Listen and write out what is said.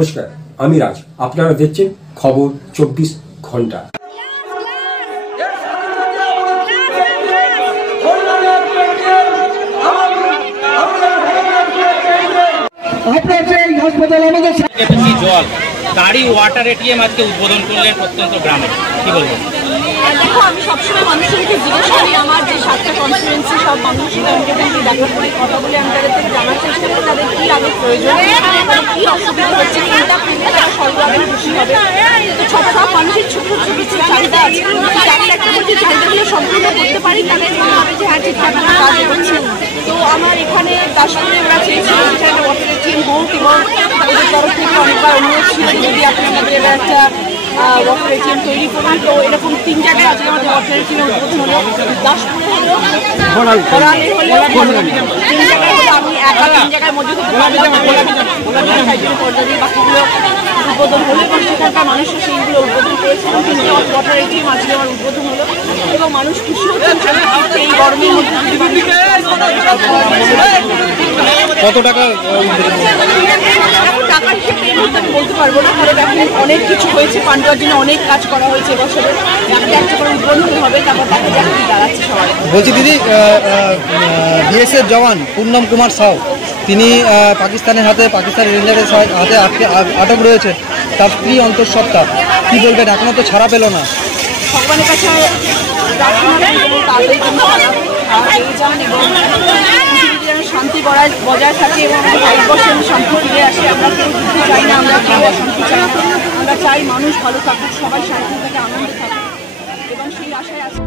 নমস্কার, আমি রাজ। আপনারা দেখছেন খবর 24 ঘন্টা। জল গাড়ি ওয়াটার এটিএম আজকে উদ্বোধন করলেন প্রত্যন্ত গ্রামে, কি বলবেন? দেখো, আমি সবসময় মানুষদেরকে জিজ্ঞেস করি, আমার যে 7টা কনস্টিটুয়েন্সি সব মানুষের সঙ্গে দেখা করে কথা বলে আমি তাদের থেকে জানার চেষ্টা করি তাদের কী আগে প্রয়োজন, কী অসুবিধা হচ্ছে, কোনটা করলে তারা সর্বাধিক খুশি হবে। তো সব মানুষের ছোট ছোট চাহিদা আছে, আমি একটা বলছি চাহিদাগুলো সম্পূর্ণ করতে পারি তাহলে মনে হবে যে হ্যাঁ ঠিকঠাক আমার কাজ হচ্ছে। তো আমার এখানে দাসপুরে ওরা চেয়েছিল যেটা একটা ওয়াটার এটিএম হোক, এবং ওদের তরফ থেকে অনেকবার অনুরোধ ছিল যদি আপনি আমাদের একটা ওয়াটার এটিএম তৈরি করুন। তো এরকম 3 জায়গায় আজকে আমাদের ওয়াটার এটিএম উদ্বোধন হলো, দাসপুরে হলো, বড়ালে হলো, 3 জায়গায় হলো। আমি একা 3 জায়গায় মজুদ হতে পারলাম, বাকিগুলো উদ্বোধন হলো এবং সেখানকার মানুষরা সেইগুলো উদ্বোধন করেছিলেন। কিন্তু ওয়াটার এটিএম আজকে আমার উদ্বোধন হলো এবং মানুষ খুশি হচ্ছেন এই গরমের মধ্যে। কত টাকা? টাকার হিসেবে এই মুহূর্তে আমি বলতে পারবো না, কারণ এখন অনেক কিছু হয়েছে, পান্ডুয়ার জন্য অনেক কাজ করা হয়েছে এবছরে। একটা করে উদ্বোধন হবে, তারপর দেখা যাক কি দাঁড়াচ্ছে সবাই। বলছি দিদি, বিএসএফ জওয়ান পূর্ণম কুমার সাউ তিনি পাকিস্তানের হাতে, পাকিস্তানের রেঞ্জারের হাতে আটক রয়েছে। তার স্ত্রী অন্তঃসত্ত্বা, কি বলবেন? এখনো তো ছাড়া পেল না। ভগবানের কাছে প্রার্থনা করি তাদের জন্য শান্তি বজায় থাকে এবং ভারতবর্ষে শান্তি ফিরে আসে। আমরা কেউ যুদ্ধ চাই না, আমরা কেউ শান্তি চাই না। আমরা চাই মানুষ ভালো থাকুক, সবাই শান্তি থাকে, আনন্দে থাকুক এবং সেই আশায় আছে।